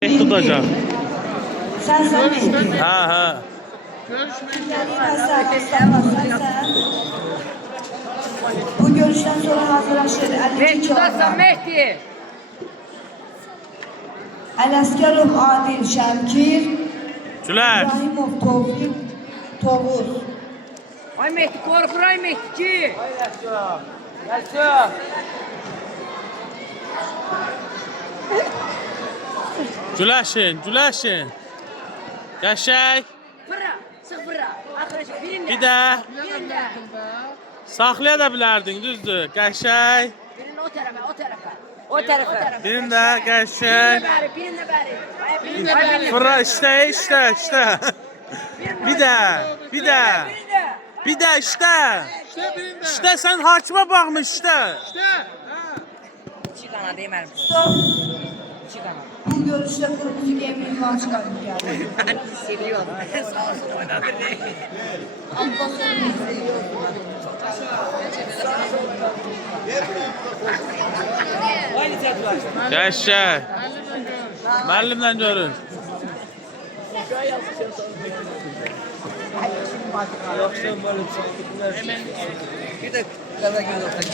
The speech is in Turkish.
Tutacak. Sen Mehdi. Ha. Bu görüşten sonra hazırlaşır. Ben tutarsan Mehdi. Ələsgərov Adil Şəmkir, Güler. İbrahimov Tovfiq Tovuz. Ay Mehdi korkur ay Mehdi ki. Güləşin. Qəşəng. Fıra, sıfıra. Arkadaşlar birinde. Bir də Birinde. saxlaya da bilərdin, düzdür? Qəşəng. Birinde o tarafa, o tarafa. O tarafa. Birində qəşəng. Birinde bari. Ay birinde bari. Fıra işte. Bir də. Birinde. Bir də işte. İşte sen hakimə baxmış işte. İki kana değil mi? İki kana. Bu görüşte kırmızı gemi ünvan çıkardık yani. Ben seviyorum. Sağ olsun oynadı. Abbas Ömür'ü seviyorum. Qəşəng. Müəllimlə görün. Bir de gaza göz ortak.